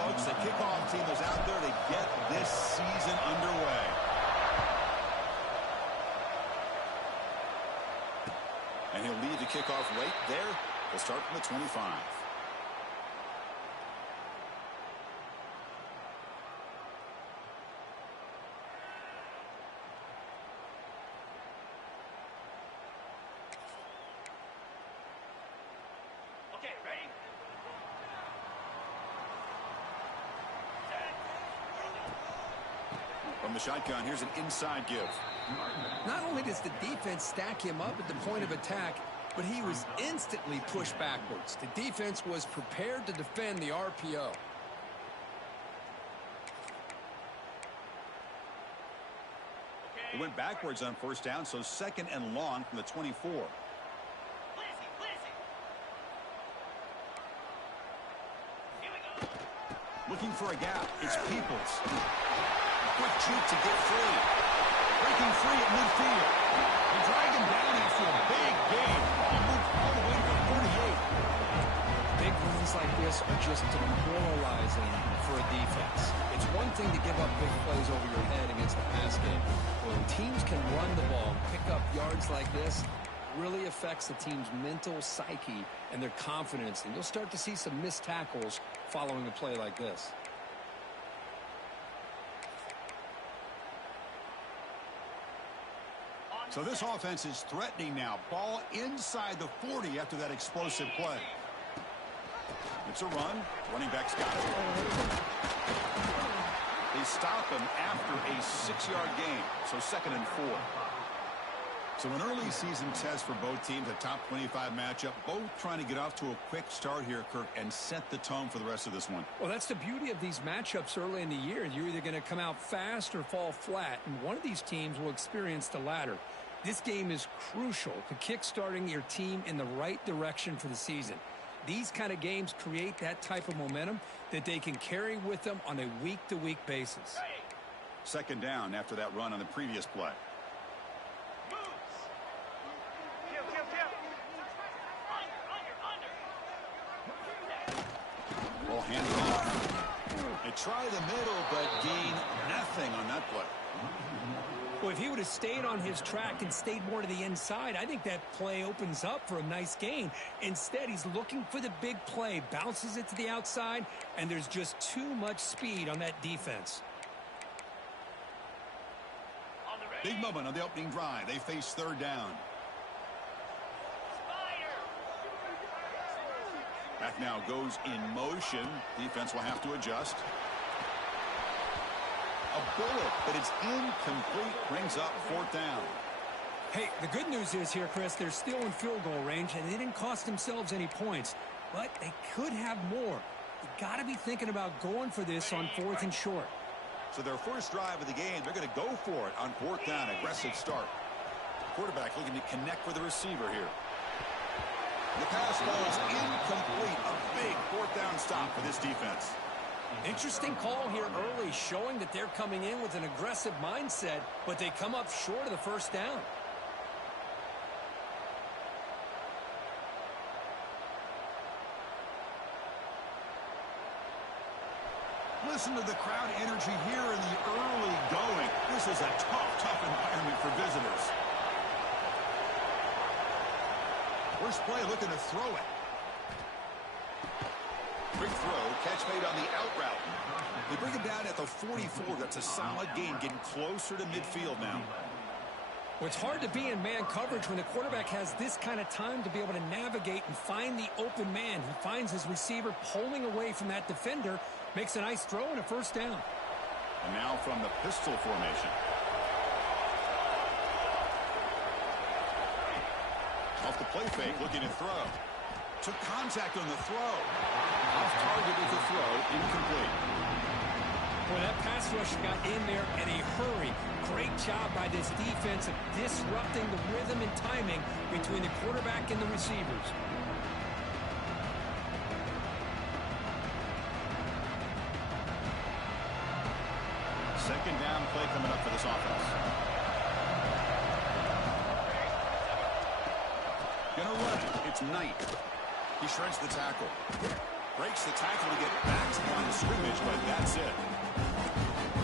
folks. The kickoff team is out there to get this season underway. And he'll lead the kickoff right there. We'll start from the 25. Okay, ready? From the shotgun, here's an inside give. Not only does the defense stack him up at the point of attack, but he was instantly pushed backwards. The defense was prepared to defend the RPO. It went backwards on first down, so second and long from the 24. Looking for a gap. It's Peoples. Quick cheat to get free. Breaking free at midfield. They drag him down after a big game. Ball moved all the way to the 48. Big runs like this are just demoralizing for a defense. It's one thing to give up big plays over your head against the pass game. When teams can run the ball, pick up yards like this, really affects the team's mental psyche and their confidence. And you'll start to see some missed tackles following a play like this. So this offense is threatening now. Ball inside the 40 after that explosive play. It's a run. Running back's got it. They stop him after a 6-yard gain. So 2nd and 4. So an early season test for both teams, a top 25 matchup. Both trying to get off to a quick start here, Kirk, and set the tone for the rest of this one. Well, that's the beauty of these matchups early in the year. You're either going to come out fast or fall flat, and one of these teams will experience the latter. This game is crucial to kick-starting your team in the right direction for the season. These kind of games create that type of momentum that they can carry with them on a week-to-week basis. 2nd down after that run on the previous play. Ball handed off. They try the middle, but gain nothing on that play. Well, if he would have stayed on his track and stayed more to the inside, I think that play opens up for a nice gain. Instead, he's looking for the big play, bounces it to the outside, and there's just too much speed on that defense. Big moment on the opening drive. They face 3rd down. That now goes in motion. Defense will have to adjust. A bullet, but it's incomplete. Brings up 4th down. Hey, the good news is here, Chris, they're still in field goal range, and they didn't cost themselves any points. But they could have more. You got to be thinking about going for this on 4th and short. So their first drive of the game, they're going to go for it on 4th down. Aggressive start. Quarterback looking to connect with the receiver here. The pass falls incomplete. A big 4th down stop for this defense. Interesting call here early, showing that they're coming in with an aggressive mindset, but they come up short of the 1st down. Listen to the crowd energy here in the early going. This is a tough environment for visitors. First play looking to throw it. Quick throw, catch made on the out route. They bring him down at the 44. That's a solid gain, getting closer to midfield now. Well, it's hard to be in man coverage when the quarterback has this kind of time to be able to navigate and find the open man. He finds his receiver pulling away from that defender, makes a nice throw and a 1st down. And now from the pistol formation. Off the play fake, looking to throw. Took contact on the throw. Off target with the throw, incomplete. Boy, that pass rush got in there in a hurry. Great job by this defense of disrupting the rhythm and timing between the quarterback and the receivers. Second down play coming up for this offense. Gonna run it. It's Knight. He shreds the tackle. Breaks the tackle to get back to the line of scrimmage, but that's it.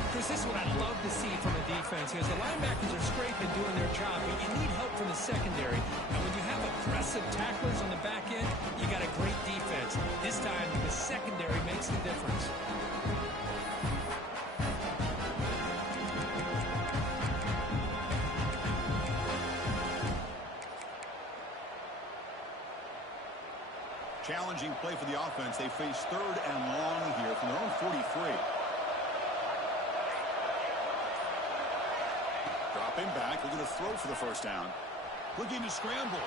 Chris, this is what I love to see from a defense. Because the linebackers are scraping, doing their job, but you need help from the secondary. And when you have aggressive tacklers on the back end, you got a great defense. This time, the secondary makes the difference. Challenging play for the offense. They face 3rd and long here from their own 43. Dropping back, looking to throw for the first down. Looking to scramble.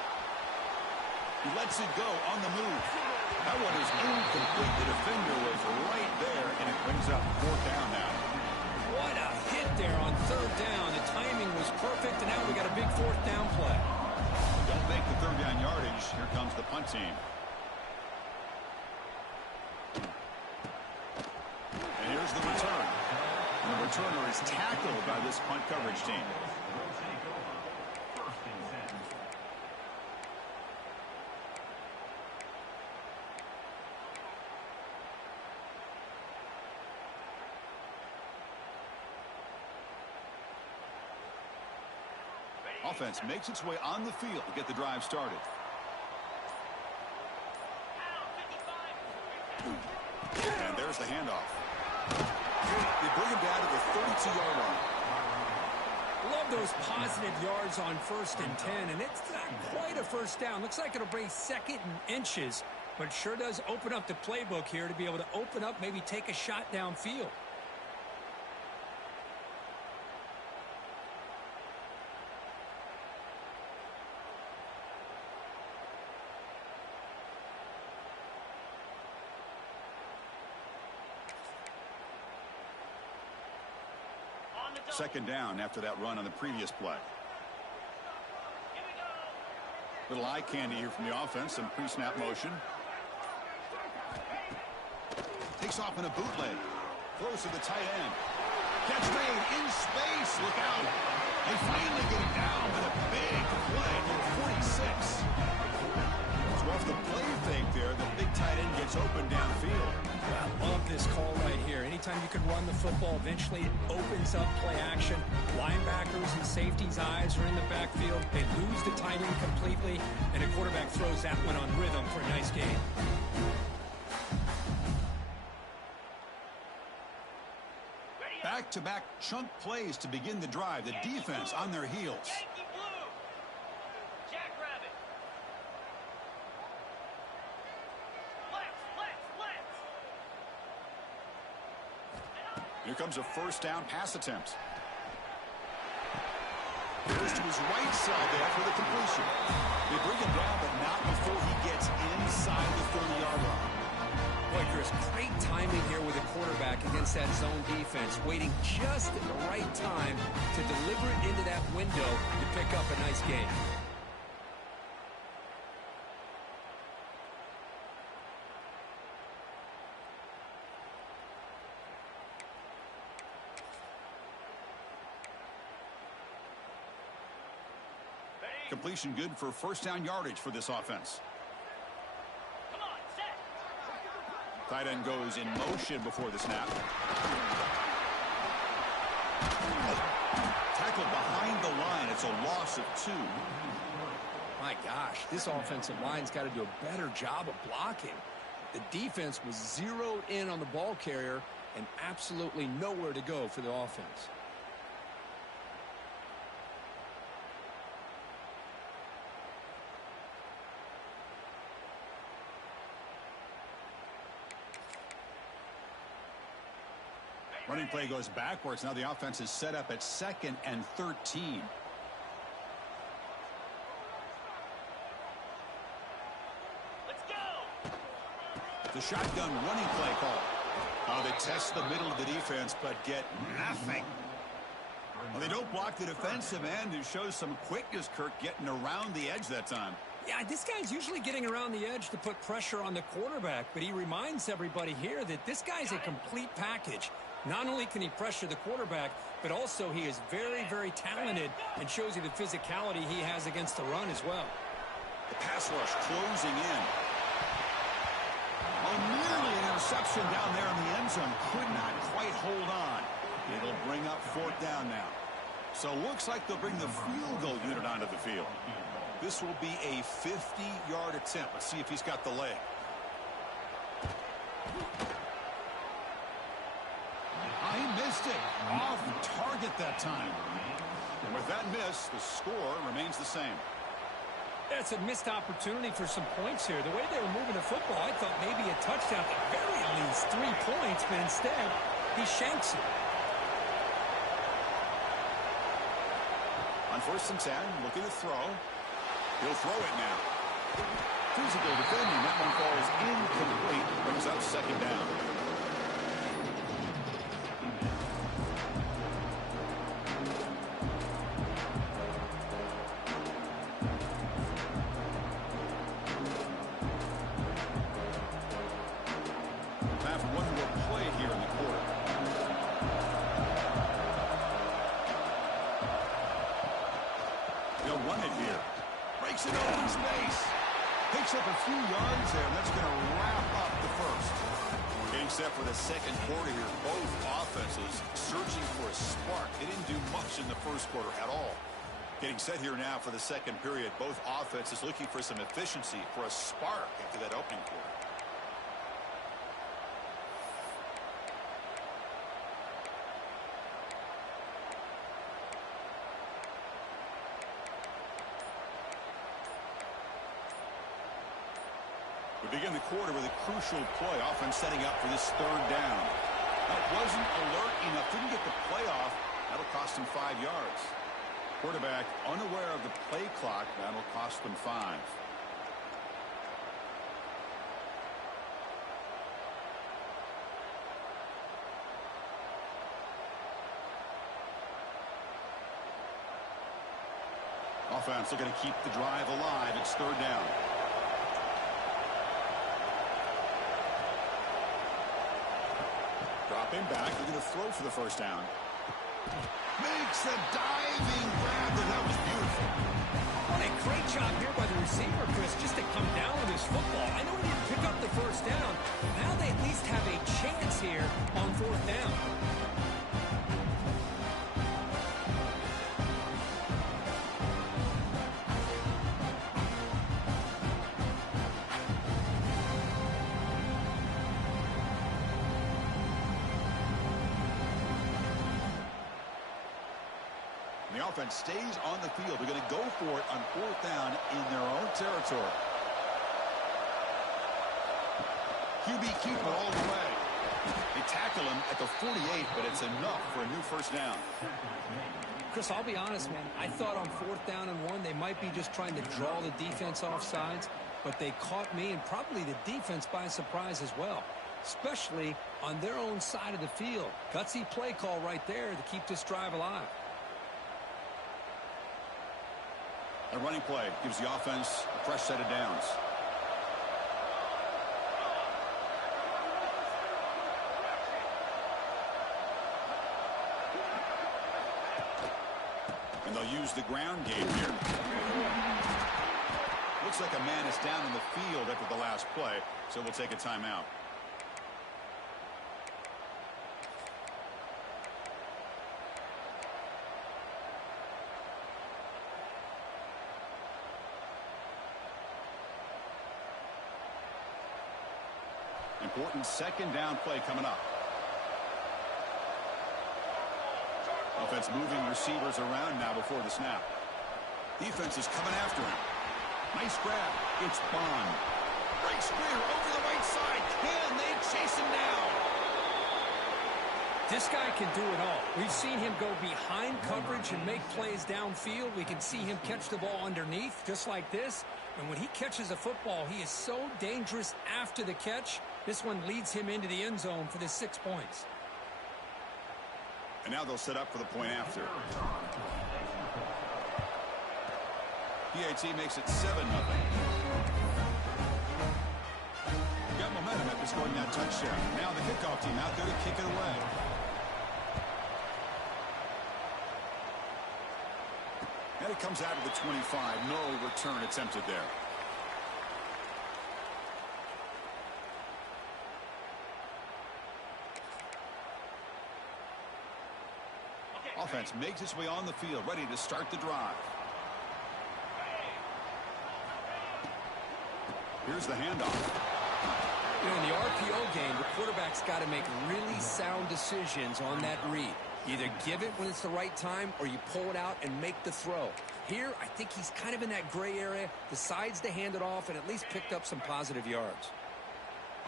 He lets it go on the move. That one is incomplete. The defender was right there, and it brings up 4th down now. What a hit there on 3rd down. The timing was perfect, and now we got a big 4th down play. Don't make the 3rd down yardage. Here comes the punt team. And here's the return. And the returner is tackled by this punt coverage team. Offense makes its way on the field to get the drive started. And there's the handoff. They bring him down to the 32-yard line. Love those positive yards on 1st and 10, and it's not quite a first down. Looks like it'll bring 2nd and inches, but it sure does open up the playbook here to be able to open up, maybe take a shot downfield. Second down after that run on the previous play. Little eye candy here from the offense. Some pre-snap motion. Takes off in a bootleg. Throws to the tight end. Catch made in space. Look out. They finally get him down with a big play for 46. So off the play fake there, the big tight end gets open downfield. I love this call right here. Anytime you can run the football, eventually it opens up play action. Linebackers and safeties' eyes are in the backfield. They lose the tight end completely, and a quarterback throws that one on rhythm for a nice gain. Back-to-back chunk plays to begin the drive. The defense on their heels. Here comes a first down pass attempt. Goes to his right side there for the completion. They bring him down, but not before he gets inside the 30-yard line. Boy, Chris, great timing here with the quarterback against that zone defense, waiting just at the right time to deliver it into that window to pick up a nice gain. Completion good for first down yardage for this offense. Come on, set. Tight end goes in motion before the snap. Tackled behind the line. It's a loss of 2. My gosh, this offensive line's got to do a better job of blocking. The defense was zeroed in on the ball carrier and absolutely nowhere to go for the offense. Running play goes backwards. Now the offense is set up at 2nd and 13. Let's go. The shotgun running play call. They test the middle of the defense, but get nothing. Well, they don't block the defensive end, who shows some quickness, Kirk, getting around the edge that time. Yeah, this guy's usually getting around the edge to put pressure on the quarterback, but he reminds everybody here that this guy's a complete package. Not only can he pressure the quarterback, but also he is very, very talented and shows you the physicality he has against the run as well. The pass rush closing in. Oh, nearly reception down there in the end zone. Could not quite hold on. It'll bring up 4th down now. So looks like they'll bring the field goal unit onto the field. This will be a 50-yard attempt. Let's see if he's got the leg. He missed it. Off target that time. And with that miss, the score remains the same. That's a missed opportunity for some points here. The way they were moving the football, I thought maybe a touchdown, at the very least 3 points, but instead, he shanks it. On 1st and 10, looking to throw. He'll throw it now. Physical defending. That one falls incomplete. Brings up 2nd down. Time for one more play here in the quarter. They'll run it here. Breaks it open space. Picks up a few yards there, and that's going to wrap up the first. Getting set for the second quarter here. Both offenses searching for a spark. They didn't do much in the first quarter at all. Getting set here now for the second period. Both offenses looking for some efficiency, for a spark after that opening quarter. We begin the quarter with a crucial play. Offense setting up for this 3rd down. That wasn't alert enough. Didn't get the play off. That'll cost him 5 yards. Quarterback unaware of the play clock. That'll cost them 5. Offense looking to keep the drive alive. It's 3rd down. Dropping back, looking to throw for the 1st down. Makes a diving grab, and that was beautiful. What a great job here by the receiver, Chris, just to come down with his football. I know he didn't pick up the 1st down. Now they at least have a chance here on 4th down. The offense stays on the field. They're going to go for it on 4th down in their own territory. QB keeper all the way. They tackle him at the 48, but it's enough for a new 1st down. Chris, I'll be honest, man. I thought on 4th down and 1, they might be just trying to draw the defense off sides, but they caught me and probably the defense by surprise as well, especially on their own side of the field. Gutsy play call right there to keep this drive alive. A running play gives the offense a fresh set of downs. And they'll use the ground game here. Looks like a man is down in the field after the last play, so we'll take a timeout. Important 2nd down play coming up. Offense moving receivers around now before the snap. Defense is coming after him. Nice grab. It's Bond. Breaks clear over the right side. Can they chase him down? This guy can do it all. We've seen him go behind coverage and make plays downfield. We can see him catch the ball underneath just like this. And when he catches a football, he is so dangerous after the catch. This one leads him into the end zone for the 6 points. And now they'll set up for the point after. PAT makes it 7-0. Got momentum after scoring that touchdown. Now the kickoff team out there to kick it away. And it comes out of the 25. No return attempted there. Offense makes its way on the field, ready to start the drive. Here's the handoff. You know, in the RPO game, the quarterback's got to make really sound decisions on that read. Either give it when it's the right time or you pull it out and make the throw. Here, I think he's kind of in that gray area, decides to hand it off and at least picked up some positive yards.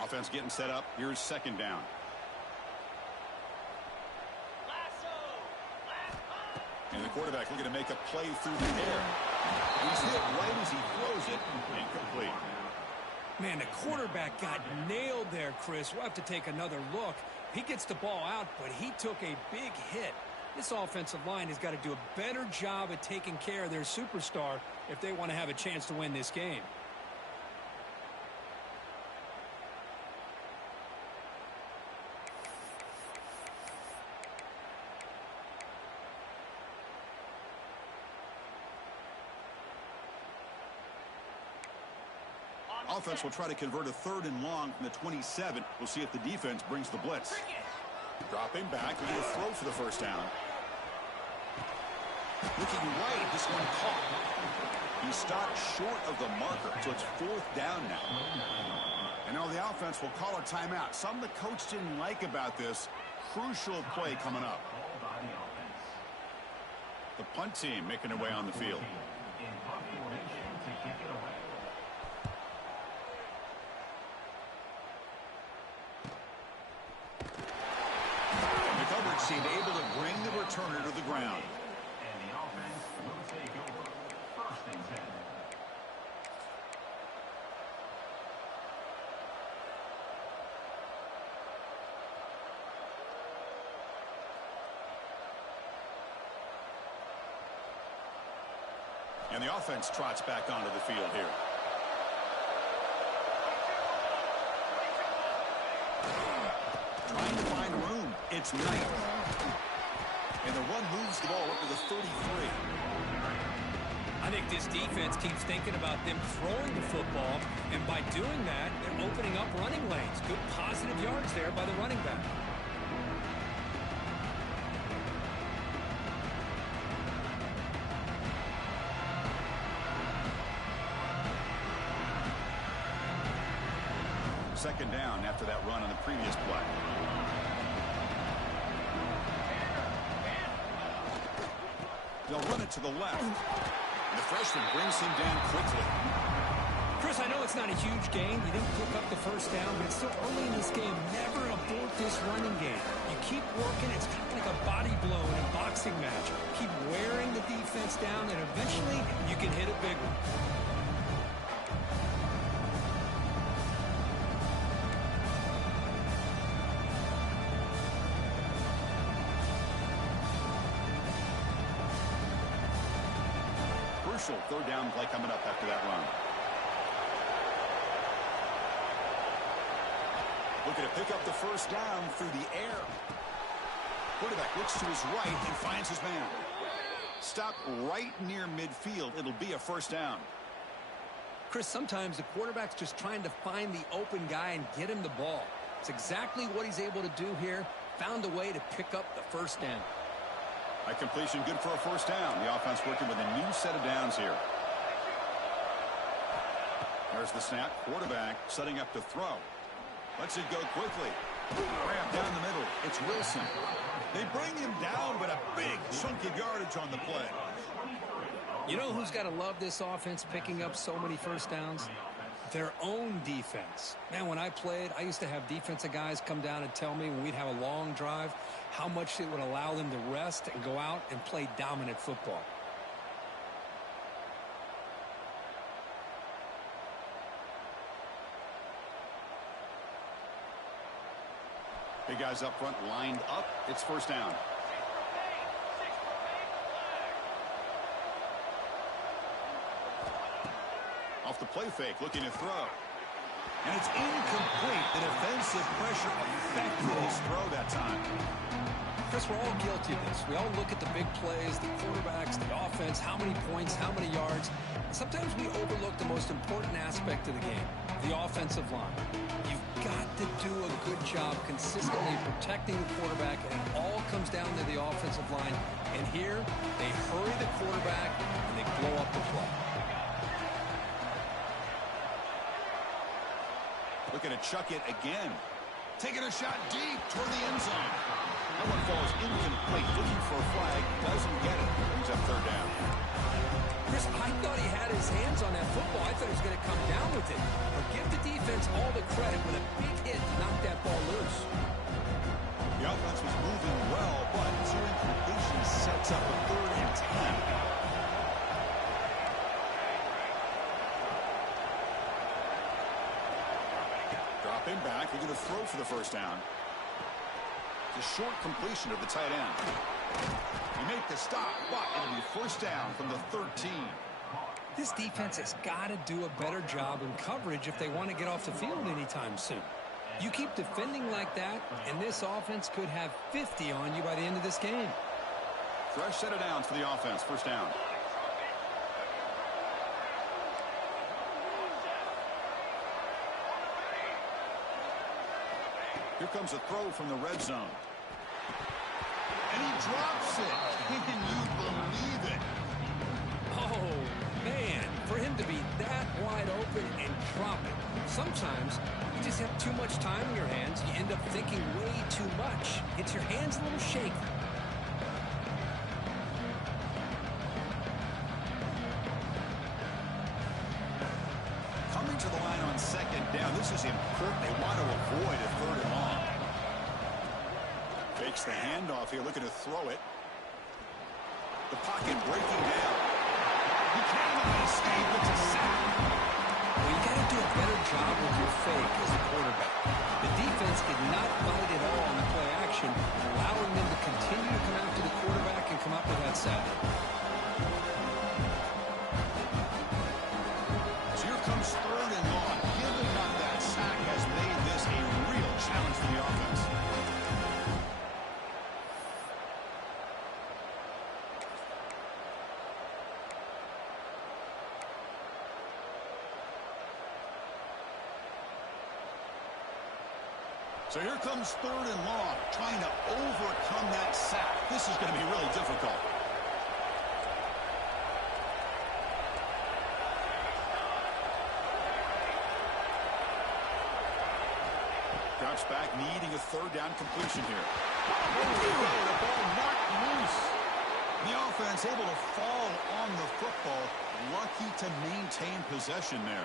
Offense getting set up. Here's second down. And the quarterback looking to make a play through the air. He's hit right as he throws it. Incomplete. Man, the quarterback got nailed there, Chris. We'll have to take another look. He gets the ball out, but he took a big hit. This offensive line has got to do a better job at taking care of their superstar if they want to have a chance to win this game. Offense will try to convert a 3rd and long from the 27. We'll see if the defense brings the blitz. Dropping back, we get a throw for the first down. Looking right, this one caught. He stopped short of the marker, so it's 4th down now. And now the offense will call a timeout. Something the coach didn't like about this. Crucial play coming up. The punt team making their way on the field. Seemed able to bring the returner to the ground. And the offense will take over 1st and 10. And the offense trots back onto the field here. Trying to find room. It's Knight. And the one moves the ball up to the 33. I think this defense keeps thinking about them throwing the football, and by doing that, they're opening up running lanes. Good positive yards there by the running back. Second down after that run on the previous play. They'll run it to the left. And the freshman brings him down quickly. Chris, I know it's not a huge gain. You didn't pick up the first down, but it's still early in this game. Never abort this running game. You keep working. It's kind of like a body blow in a boxing match. Keep wearing the defense down, and eventually you can hit a big one. Crucial 3rd down play coming up after that run. Looking to pick up the first down through the air. Quarterback looks to his right and finds his man. Stop right near midfield. It'll be a first down. Chris, sometimes the quarterback's just trying to find the open guy and get him the ball. It's exactly what he's able to do here. Found a way to pick up the first down. A completion good for a first down. The offense working with a new set of downs here. There's the snap. Quarterback setting up to throw. Lets it go quickly. Grab down the middle. It's Wilson. They bring him down, but a big chunk of yardage on the play. You know who's got to love this offense picking up so many first downs? Their own defense. Man, when I played, I used to have defensive guys come down and tell me when we'd have a long drive how much it would allow them to rest and go out and play dominant football. Big guys up front lined up. It's first down. Off the play fake, looking to throw. And it's incomplete. The defensive pressure affected his throw that time. Chris, we're all guilty of this. We all look at the big plays, the quarterbacks, the offense, how many points, how many yards. And sometimes we overlook the most important aspect of the game, the offensive line. You've got to do a good job consistently protecting the quarterback, and it all comes down to the offensive line And here, they hurry the quarterback, and they blow up the play. Looking to chuck it again. Taking a shot deep toward the end zone. That one falls incomplete. Looking for a flag. Doesn't get it. Brings up third down. Chris, I thought he had his hands on that football. I thought he was going to come down with it. But give the defense all the credit with a big hit to knock that ball loose. The offense was moving well, but two incompletions sets up a 3rd and 10. Dropping back, they're going to throw for the first down. It's a short completion of the tight end. He made the stop, but it'll be first down from the 13. This defense has got to do a better job in coverage if they want to get off the field anytime soon. You keep defending like that, and this offense could have 50 on you by the end of this game. Fresh set of downs for the offense. First down. Here comes a throw from the red zone. And he drops it. Can you believe it? Oh, man, for him to be that wide open and drop it. Sometimes you just have too much time in your hands. You end up thinking way too much. Gets your hands a little shaky. Coming to the line on second down. This is important. They want to avoid a 3rd and long. Fakes the handoff here, looking to throw it. The pocket breaking down. He can't even escape. It's a sack. Well, you got to do a better job with your fake as a quarterback. The defense did not bite at all on the play action, allowing them to continue to come after the quarterback and come up with that sack. So here comes 3rd and long. Giving up that sack has made this a real challenge for the offense. So here comes 3rd and long, trying to overcome that sack. This is going to be really difficult. Drops back, needing a 3rd down completion here. The ball knocked loose. The offense able to fall on the football. Lucky to maintain possession there.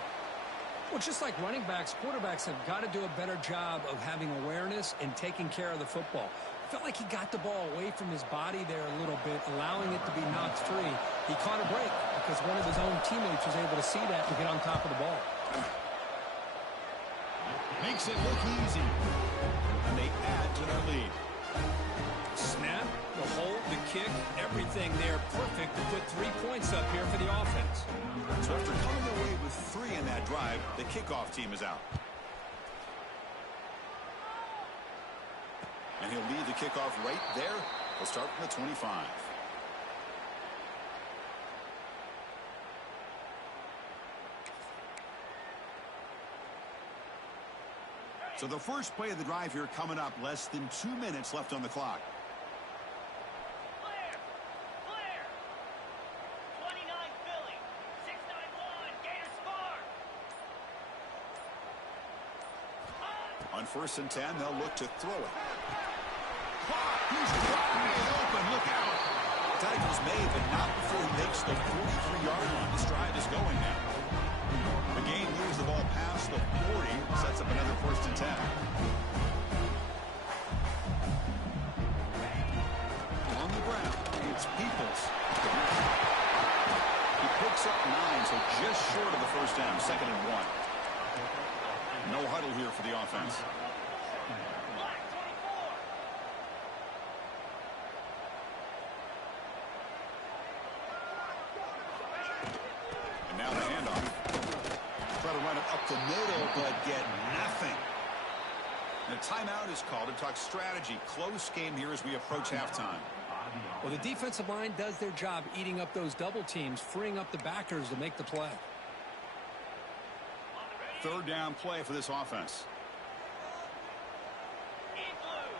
Well, just like running backs, quarterbacks have got to do a better job of having awareness and taking care of the football. Felt like he got the ball away from his body there a little bit, allowing it to be knocked free. He caught a break because one of his own teammates was able to see that and get on top of the ball. Makes it look easy. And they add to their lead. Snap, the hold, the kick, everything there perfect to put 3 points up here for the offense. So after coming away with 3 in that drive, the kickoff team is out. And he'll lead the kickoff right there. He'll start from the 25. So the first play of the drive here coming up. Less than 2 minutes left on the clock. Clear! Clear! 29 Philly. 691. Gators score! On 1st and 10, they'll look to throw it. He's wide open. Look out. The tackle's made, but not before he makes the 43-yard line. This drive is going now. The game moves the ball past the 40, sets up another 1st and 10. On the ground, it's Peoples. He picks up 9, so just short of the first down, 2nd and 1. No huddle here for the offense. Black 24. And now the handoff. Try to run it up the middle, but get nothing. And a timeout is called to talk strategy. Close game here as we approach halftime. Well, the defensive line does their job eating up those double teams, freeing up the backers to make the play. 3rd down play for this offense. Igloo!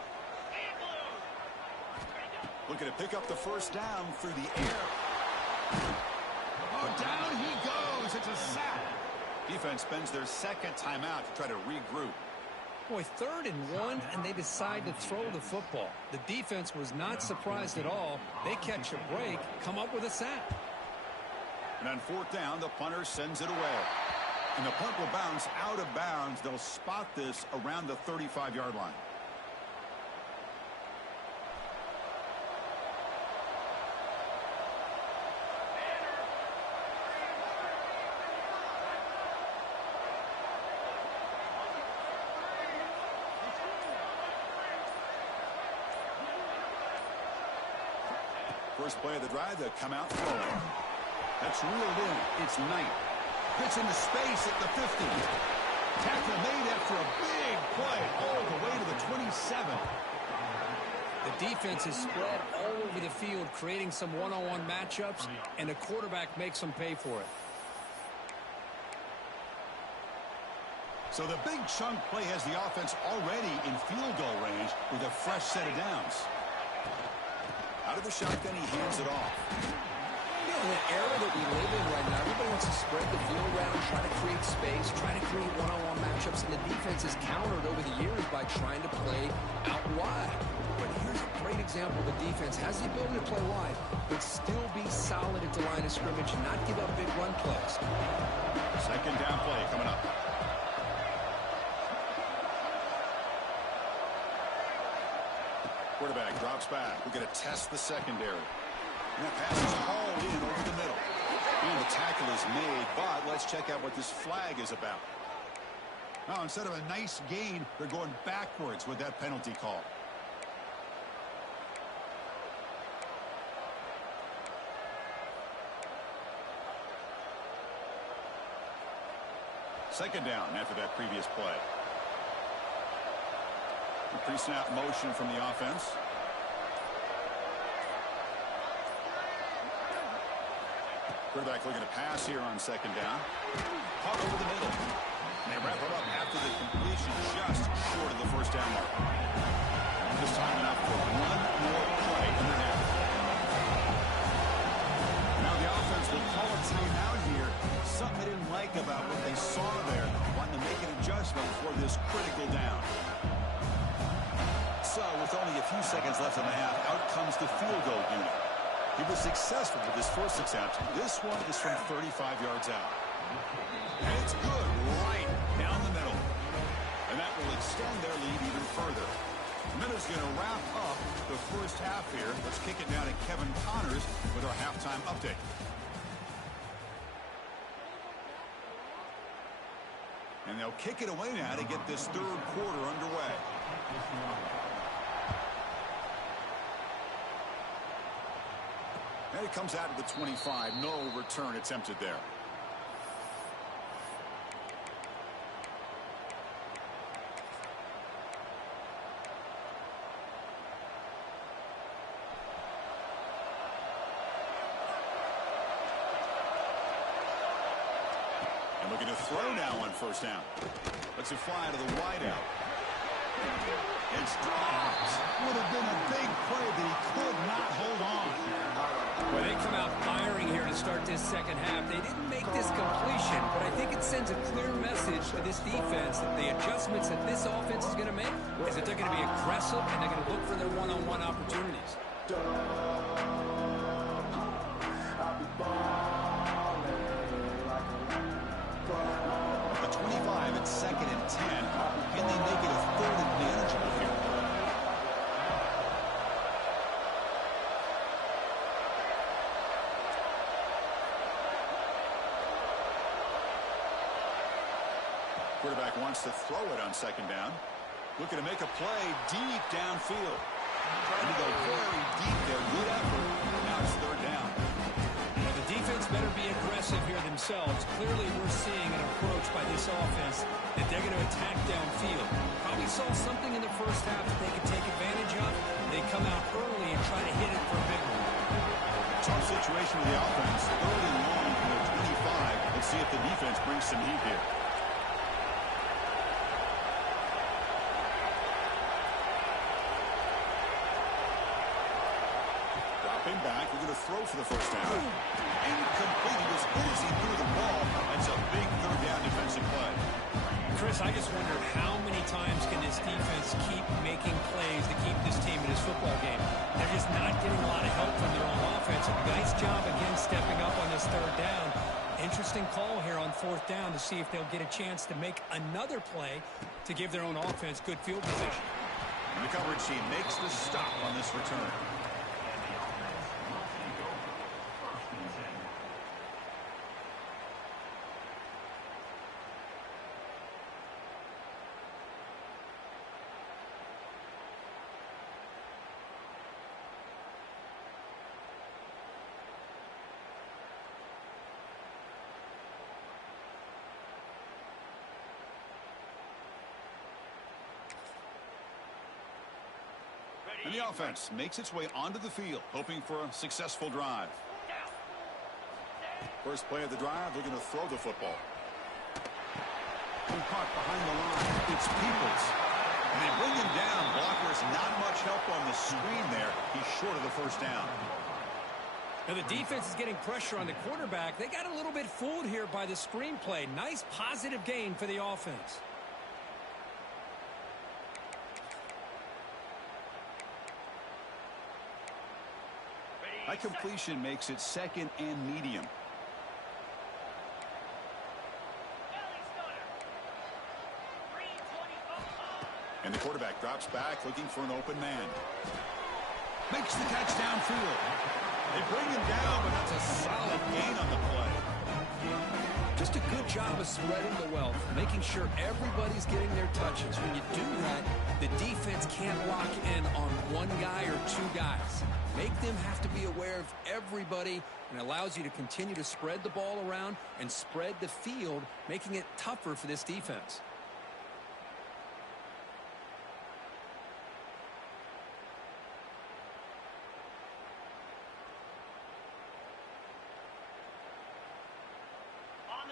Igloo! Looking to pick up the first down through the air. Oh, down he goes. It's a sack. Defense spends their second timeout to try to regroup. Boy, 3rd and 1, and they decide to throw the football. The defense was not surprised at all. They catch a break, come up with a sack. And on 4th down, the punter sends it away. And the punt will bounce out of bounds. They'll spot this around the 35-yard line. First play of the drive, they come out throwing. That's reeled in. It's Knight. Gets into space at the 50. Tackle made after a big play all the way to the 27. The defense is spread all over the field, creating some one-on-one matchups, and the quarterback makes them pay for it. So the big chunk play has the offense already in field goal range with a fresh set of downs. Out of the shotgun, he hands it off. In the era that we live in right now, everybody wants to spread the field around, try to create space, try to create one-on-one matchups, and the defense has countered over the years by trying to play out wide. But here's a great example. The defense has the ability to play wide, but still be solid at the line of scrimmage and not give up big run plays. Second down play coming up. Quarterback drops back. We're going to test the secondary. And that pass is hauled in over the middle. And the tackle is made, but let's check out what this flag is about. Now, instead of a nice gain, they're going backwards with that penalty call. Second down after that previous play. A pre-snap motion from the offense. Quarterback looking to pass here on second down. Caught over the middle. And they wrap it up after the completion just short of the first down mark. This time enough for one more play in the half. Now the offense will call a timeout here. Something they didn't like about what they saw there. Wanting to make an adjustment for this critical down. So with only a few seconds left in the half, out comes the field goal unit. He was successful with his first attempt. This one is from 35 yards out. And it's good right down the middle. And that will extend their lead even further. Miller's going to wrap up the first half here. Let's kick it down to Kevin Connors with our halftime update. And they'll kick it away now to get this third quarter underway. And it comes out to the 25. No return attempted there. And looking to throw now on first down. Lets it fly to the wideout. It's dropped. Would have been a big play, but he could not hold on. Well, they come out firing here to start this second half. They didn't make this completion, but I think it sends a clear message to this defense that the adjustments that this offense is going to make is that they're going to be aggressive and they're going to look for their one-on-one opportunities. The 25 at second and 10, and they make it a third and manageable here. Quarterback wants to throw it on second down. Looking to make a play deep downfield. Trying to go very deep there. Good effort. Now it's third down. The defense better be aggressive here themselves. Clearly, we're seeing an approach by this offense that they're going to attack downfield. Probably saw something in the first half that they could take advantage of. They come out early and try to hit it for a big one. Tough situation with the offense. Third and long from their 25. Let's see if the defense brings some heat here. throw for the first down. Incomplete. He was good as he threw the ball. That's a big third down defensive play. Chris, I just wonder how many times can this defense keep making plays to keep this team in this football game. They're just not getting a lot of help from their own offense. Nice job again stepping up on this third down. Interesting call here on fourth down to see if they'll get a chance to make another play to give their own offense good field position. And the coverage team makes the stop on this return. And the offense makes its way onto the field, hoping for a successful drive. First play of the drive, they're going to throw the football. And caught behind the line. It's Peoples. And they bring him down. Blockers not much help on the screen there. He's short of the first down. Now the defense is getting pressure on the quarterback. They got a little bit fooled here by the screenplay. Nice positive gain for the offense. That completion makes it second and medium. And the quarterback drops back looking for an open man. Makes the catch downfield. They bring him down, but that's a solid gain on the play. Just a good job of spreading the wealth, making sure everybody's getting their touches. When you do that, the defense can't lock in on one guy or two guys. Make them have to be aware of everybody, and allows you to continue to spread the ball around and spread the field, making it tougher for this defense.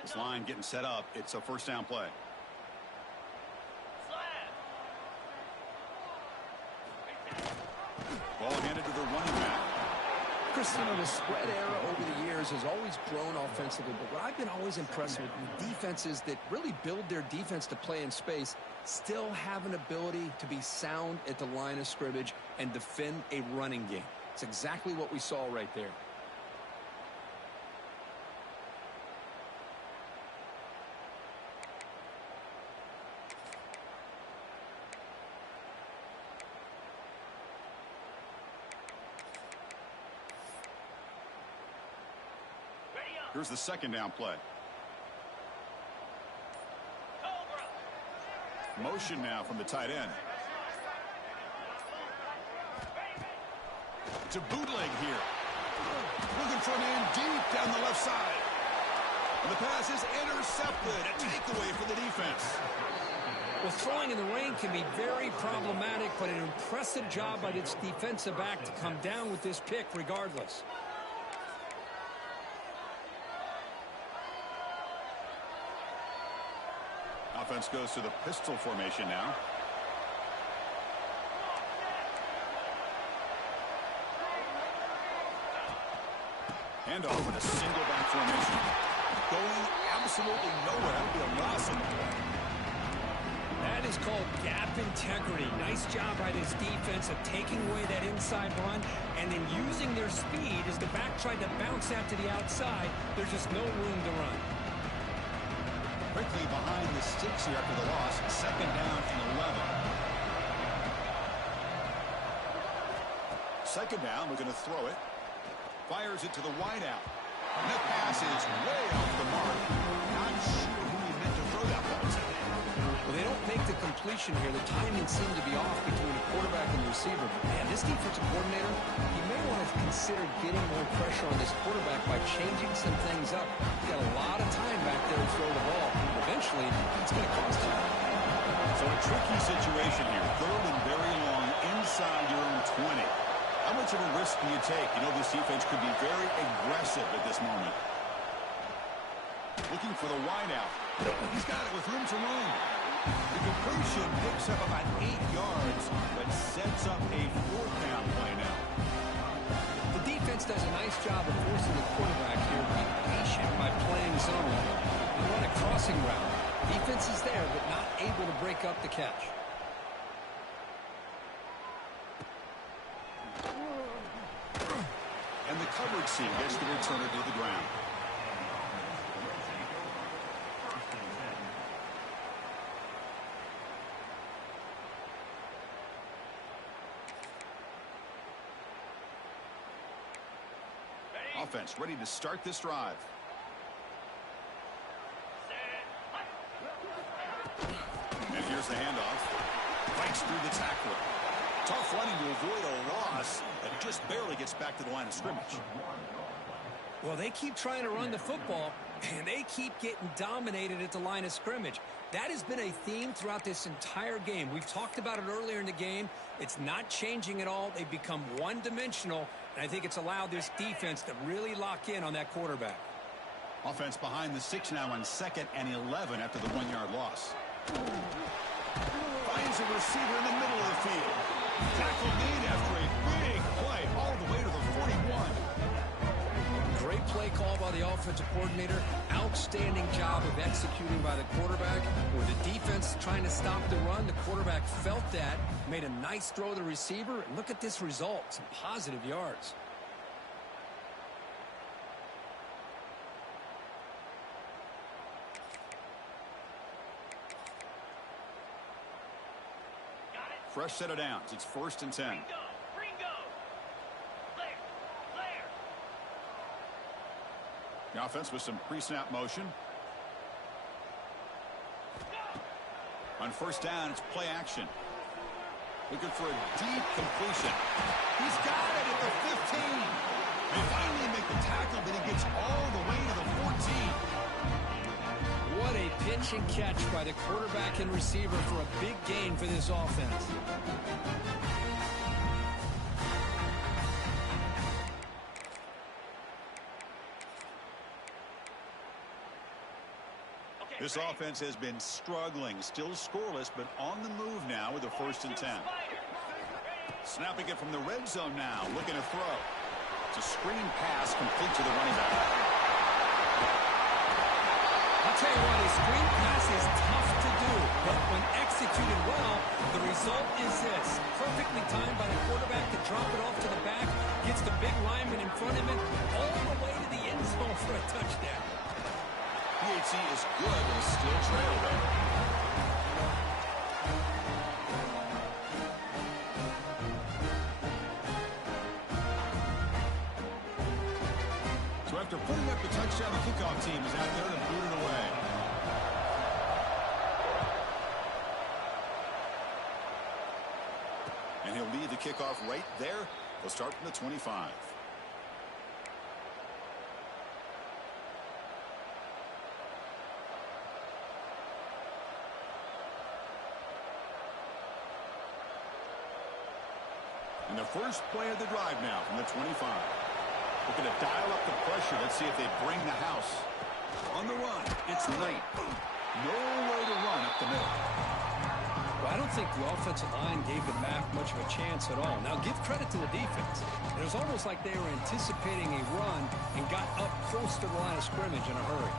This line getting set up. It's a first down play. Ball handed to the running back. Chris, you know, the spread era over the years has always grown offensively, but what I've been always impressed with defenses that really build their defense to play in space still have an ability to be sound at the line of scrimmage and defend a running game. It's exactly what we saw right there. Here's the second down play. Motion now from the tight end. It's a bootleg here. Looking for a man deep down the left side. And the pass is intercepted. A takeaway for the defense. Well, throwing in the rain can be very problematic, but an impressive job by this defensive back to come down with this pick regardless. Offense goes to the pistol formation now. Handoff in a single back formation. Going absolutely nowhere. That would be a loss in the play. That is called gap integrity. Nice job by this defense of taking away that inside run and then using their speed as the back tried to bounce out to the outside. There's just no room to run. Quickly behind the sticks here after the loss. Second down and 11. Second down, we're going to throw it. Fires it to the wideout. And that pass is way off the mark. Not sure who he meant to throw that ball to. Well, they don't make the completion here. The timing seemed to be off between the quarterback and the receiver. But man, this defensive coordinator, he may want to consider getting more pressure on this quarterback by changing some things up. He got a lot of time back there to throw the ball. Eventually, it's going to cost him. So a tricky situation here. Third and very long inside your own 20. How much of a risk do you take? You know this defense could be very aggressive at this moment. Looking for the wideout. He's got it with room to run. The completion picks up about 8 yards, but sets up a fourth down play now. The defense defense does a nice job of forcing the quarterback here to be patient by playing zone. They run a crossing route. Defense is there, but not able to break up the catch. And the coverage team gets the returner to the ground. Offense ready to start this drive. And here's the handoff. Fights through the tackler. Tough running to avoid a loss that just barely gets back to the line of scrimmage. Well, they keep trying to run the football, and they keep getting dominated at the line of scrimmage. That has been a theme throughout this entire game. We've talked about it earlier in the game. It's not changing at all. They've become one-dimensional, and I think it's allowed this defense to really lock in on that quarterback. Offense behind the 6 now on 2nd and 11 after the 1-yard loss. Finds a receiver in the middle of the field. Tackle made after a big play all the way to the 41. Great play call by the offensive coordinator. Outstanding job of executing by the quarterback. With the defense trying to stop the run, the quarterback felt that, made a nice throw to the receiver, and look at this result, some positive yards. Fresh set of downs. It's 1st and 10. Ringo. Blair. The offense with some pre-snap motion. On 1st down, it's play action. Looking for a deep completion. He's got it at the 15. They finally make the tackle, but he gets all the way to the 14. What a pitch and catch by the quarterback and receiver for a big gain for this offense. This offense has been struggling, still scoreless, but on the move now with a 1st and 10. Snapping it from the red zone now, looking to throw. It's a screen pass complete to the running back. I'll tell you what, a screen pass is tough to do, but when executed well, the result is this. Perfectly timed by the quarterback to drop it off to the back, gets the big lineman in front of him, all the way to the end zone for a touchdown. PHC is good, but still trail there. So after putting up the touchdown, the kickoff team is out there to boot it away. And he'll lead the kickoff right there. They'll start from the 25. And the first play of the drive now from the 25. Looking to dial up the pressure. Let's see if they bring the house. On the run, it's Knight. No way to run up the middle. Well, I don't think the offensive line gave the Mac much of a chance at all. Now, give credit to the defense. It was almost like they were anticipating a run and got up close to the line of scrimmage in a hurry.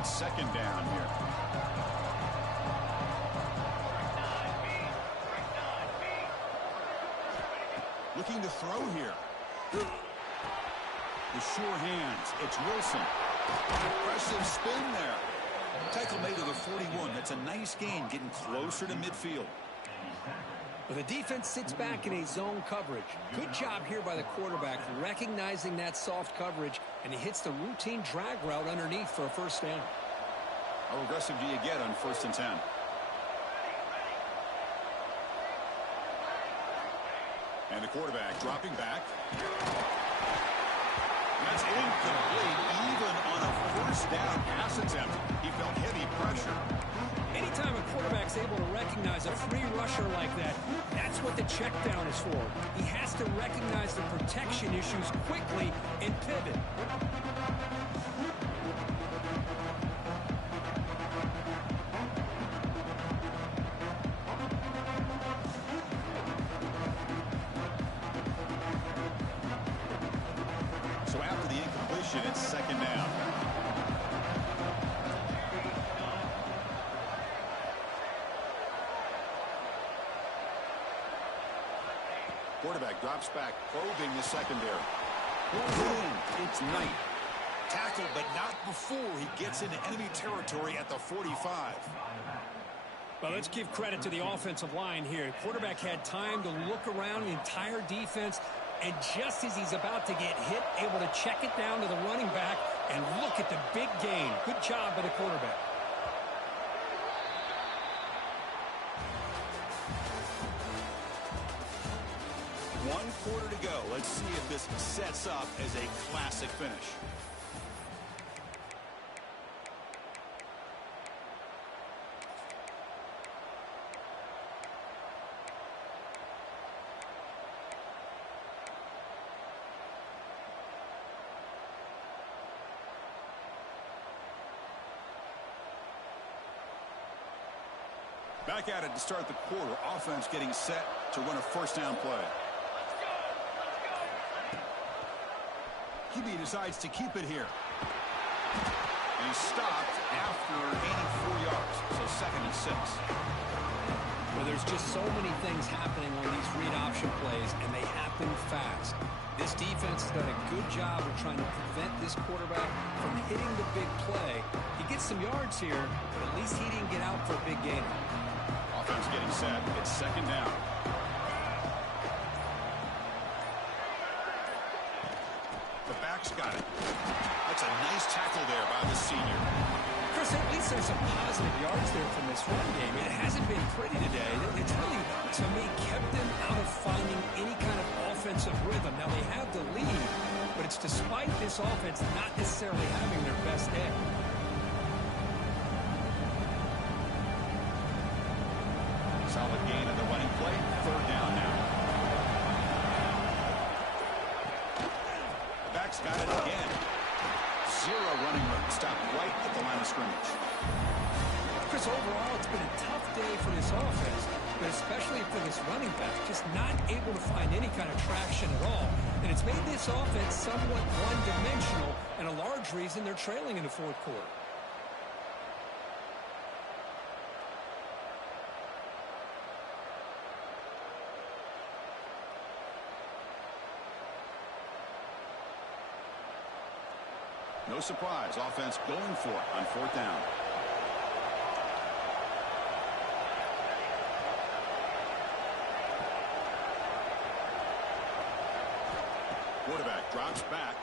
It's 2nd down here. Looking to throw here. The sure hands. It's Wilson. Impressive spin there. Tackle made to the 41. That's a nice gain, getting closer to midfield. Well, the defense sits back in a zone coverage. Good job here by the quarterback, recognizing that soft coverage, and he hits the routine drag route underneath for a 1st down. How aggressive do you get on 1st and 10? And the quarterback dropping back. That's incomplete, even on a first down pass attempt. He felt heavy pressure. Anytime a quarterback's able to recognize a free rusher like that, that's what the check down is for. He has to recognize the protection issues quickly and pivot. So after the incompletion, it's second down. Quarterback drops back, probing the secondary. Boom! It's Knight. Tackled, but not before he gets into enemy territory at the 45. Well, let's give credit to the offensive line here. Quarterback had time to look around the entire defense, and just as he's about to get hit, able to check it down to the running back, and look at the big gain. Good job by the quarterback. One quarter to go. Let's see if this sets up as a classic finish. Back at it to start the quarter. Offense getting set to run a first down play. QB decides to keep it here. And he's stopped after gaining 4 yards. So second and 6. Well, there's just so many things happening on these read option plays, and they happen fast. This defense has done a good job of trying to prevent this quarterback from hitting the big play. He gets some yards here, but at least he didn't get out for a big gain. Offense getting set. It's second down. The back's got it. That's a nice tackle there by the senior. Chris, at least there's some positive yards there from this run game. It hasn't been pretty today. It's really, to me, kept them out of finding any kind of offensive rhythm. Now, they have the lead, but it's despite this offense not necessarily having their best day. Solid gain of the running play. Third down now. The back's got it again. Zero running room. Stopped right at the line of scrimmage. Chris, overall, it's been a tough day for this offense, but especially for this running back, just not able to find any kind of traction at all. And it's made this offense somewhat one-dimensional, and a large reason they're trailing in the fourth quarter. No surprise, offense going for it on fourth down. Quarterback drops back.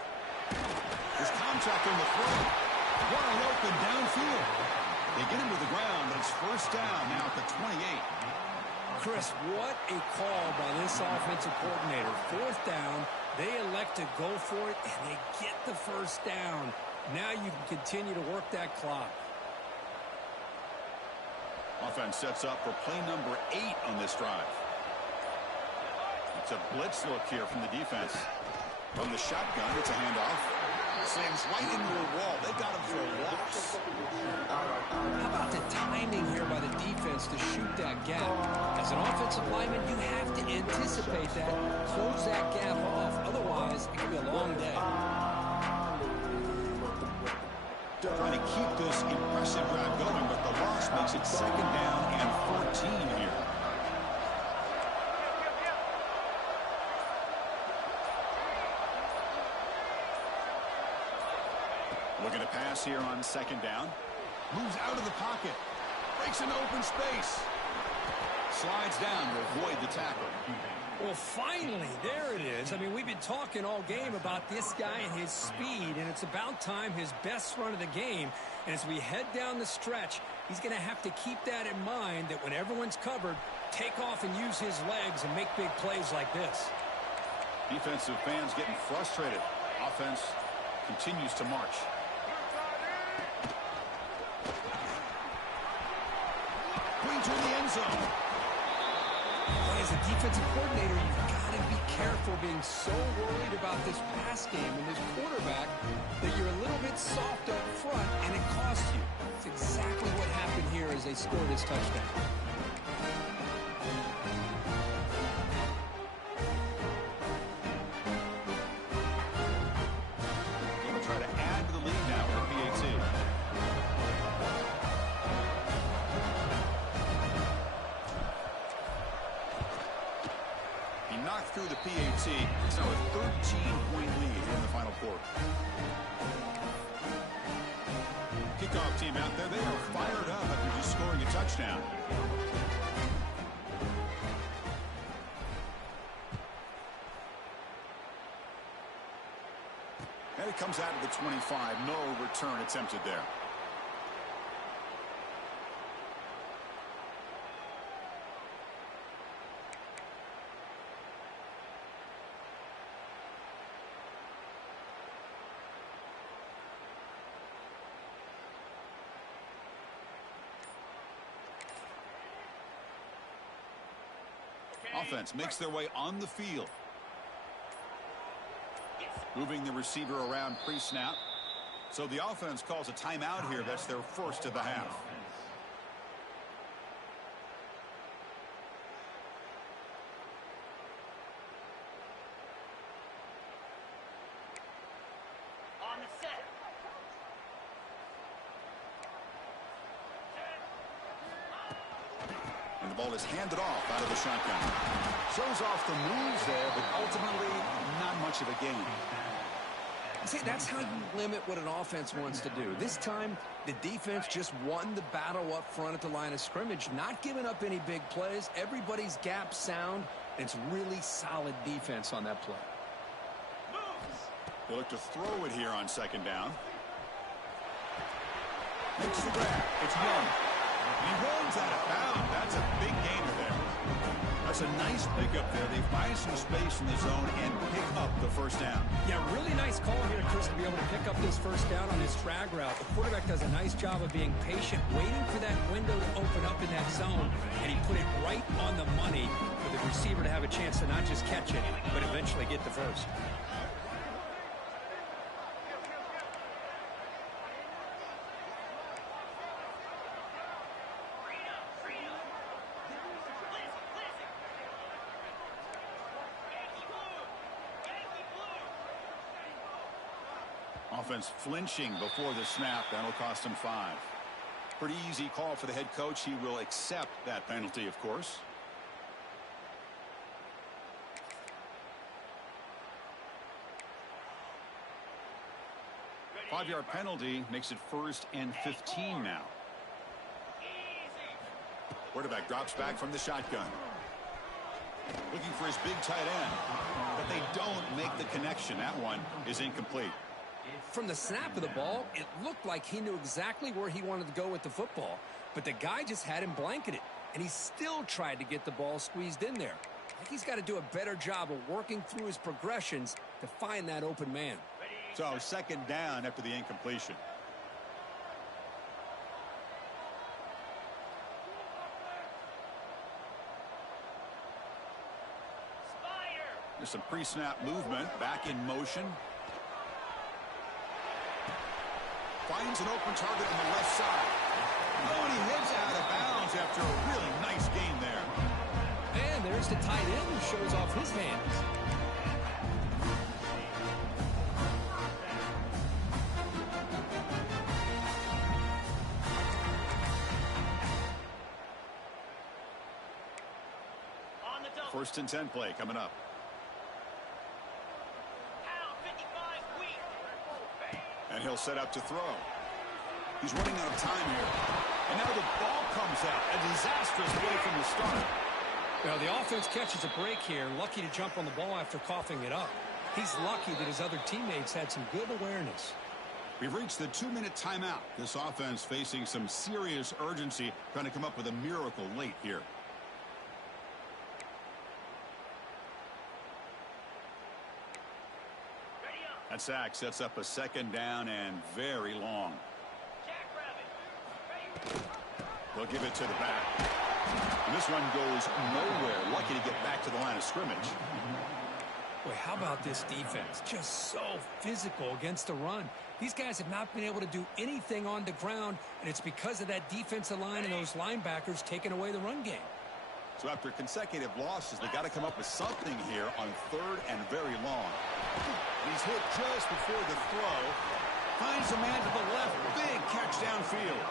There's contact on the throw. Wide open downfield. They get him to the ground, but it's first down now at the 28. Chris, what a call by this offensive coordinator. Fourth down, they elect to go for it, and they get the first down. Now you can continue to work that clock. Offense sets up for play number 8 on this drive. It's a blitz look here from the defense. From the shotgun, it's a handoff. Slams right into a wall. They got him for a loss. How about the timing here by the defense to shoot that gap? As an offensive lineman, you have to anticipate that, close that gap off. Otherwise, it could be a long day. Trying to keep this impressive drive going, but the loss makes it second down and 14 here. Looking to pass here on second down. Moves out of the pocket. Breaks into open space. Slides down to avoid the tackle. Well, finally, there it is. I mean, we've been talking all game about this guy and his speed, and it's about time his best run of the game. And as we head down the stretch, he's going to have to keep that in mind, that when everyone's covered, take off and use his legs and make big plays like this. Defensive fans getting frustrated. Offense continues to march. Going to the end zone. But as a defensive coordinator, you've got to be careful being so worried about this pass game and this quarterback that you're a little bit soft up front, and it costs you. It's exactly what happened here as they scored this touchdown. They'll try to add to the lead now with the PAT. He knocked through the PAT. It's now a 13-point lead in the final quarter. Kickoff team out there, they are fired up after just scoring a touchdown. And it comes out of the 25. No return attempted there. Offense makes their way on the field. Moving the receiver around pre-snap. So the offense calls a timeout here. That's their first of the half. On the set. And the ball is handed off out of the shotgun. Shows off the moves there, but ultimately not much of a gain. See, that's how you limit what an offense wants to do. This time, the defense just won the battle up front at the line of scrimmage, not giving up any big plays. Everybody's gap sound, and it's really solid defense on that play. They look to throw it here on second down. Makes the grab. It's one. He runs out of bounds. That's a big gainer there. That's a nice pickup there. They find some space in the zone and pick up the first down. Yeah, really nice call here, Chris, to be able to pick up this first down on this drag route. The quarterback does a nice job of being patient, waiting for that window to open up in that zone, and he put it right on the money for the receiver to have a chance to not just catch it, but eventually get the first. Offense flinching before the snap. That'll cost him 5. Pretty easy call for the head coach. He will accept that penalty, of course. Five-yard penalty makes it 1st and 15 now. Quarterback drops back from the shotgun. Looking for his big tight end. But they don't make the connection. That one is incomplete. From the snap of the ball, it looked like he knew exactly where he wanted to go with the football. But the guy just had him blanketed. And he still tried to get the ball squeezed in there. I think he's got to do a better job of working through his progressions to find that open man. So second down after the incompletion. There's some pre-snap movement. Back in motion. Finds an open target on the left side. Oh, and he heads out of bounds after a really nice gain there. And there's the tight end who shows off his hands. First and 10 play coming up. And he'll set up to throw. He's running out of time here. And now the ball comes out. A disastrous play from the start. Well, the offense catches a break here. Lucky to jump on the ball after coughing it up. He's lucky that his other teammates had some good awareness. We've reached the 2-minute timeout. This offense facing some serious urgency, trying to come up with a miracle late here. That sack sets up a second down and very long. They'll give it to the back. And this run goes nowhere. Lucky to get back to the line of scrimmage. Boy, how about this defense? Just so physical against the run. These guys have not been able to do anything on the ground, and it's because of that defensive line and those linebackers taking away the run game. So after consecutive losses, they got to come up with something here on 3rd and very long. He's hit just before the throw. Finds a man to the left. Big catch downfield.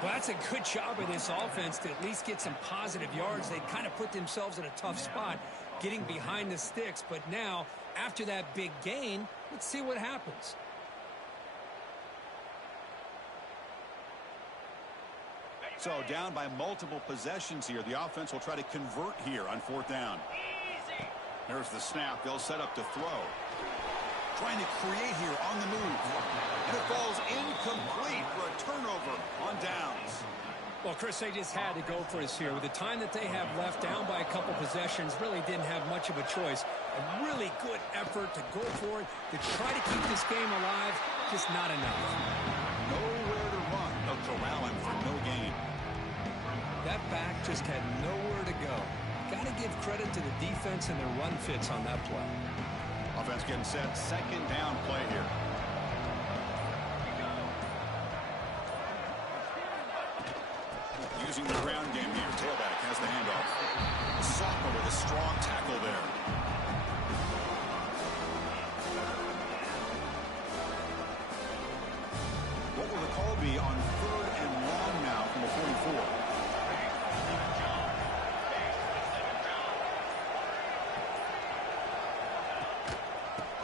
Well, that's a good job of this offense to at least get some positive yards. They kind of put themselves in a tough spot getting behind the sticks. But now, after that big gain, let's see what happens. So down by multiple possessions here. The offense will try to convert here on 4th down. There's the snap. They'll set up to throw. Trying to create here on the move. And it falls incomplete for a turnover on downs. Well, Chris, they just had to go for this here. With the time that they have left, down by a couple possessions, really didn't have much of a choice. A really good effort to go for it, to try to keep this game alive, just not enough. Nowhere to run. They'll corral him for no gain. That back just had nowhere to go. Got to give credit to the defense and their run fits on that play. Offense getting set. Second down play here. Using the ground game here. Tailback has the handoff. Sophomore with a strong tackle there. What will the call be on 3rd and long now from the 44?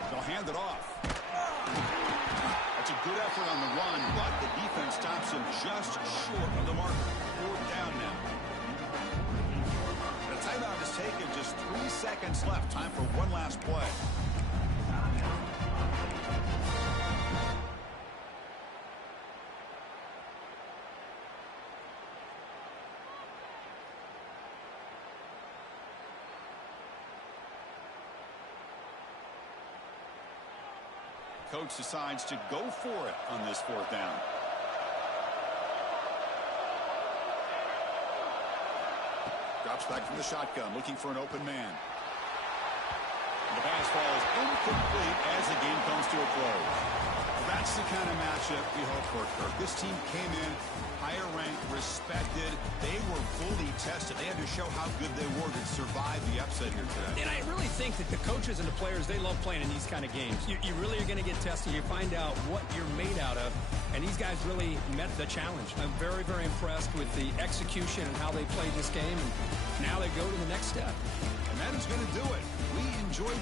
They'll hand it off. That's a good effort on the run, but the defense stops him just short of the marker. 4th down now. The timeout is taken. Just 3 seconds left. Time for one last play. Coach decides to go for it on this 4th down. Drops back from the shotgun, looking for an open man. The pass falls incomplete as the game comes to a close. That's the kind of matchup we hope for, Kirk. This team came in higher ranked, respected. They were fully tested. They had to show how good they were to survive the upset here today. And I really think that the coaches and the players, they love playing in these kind of games. You really are going to get tested. You find out what you're made out of. And these guys really met the challenge. I'm very, very impressed with the execution and how they played this game. And now they go to the next step. And that is going to do it. We enjoyed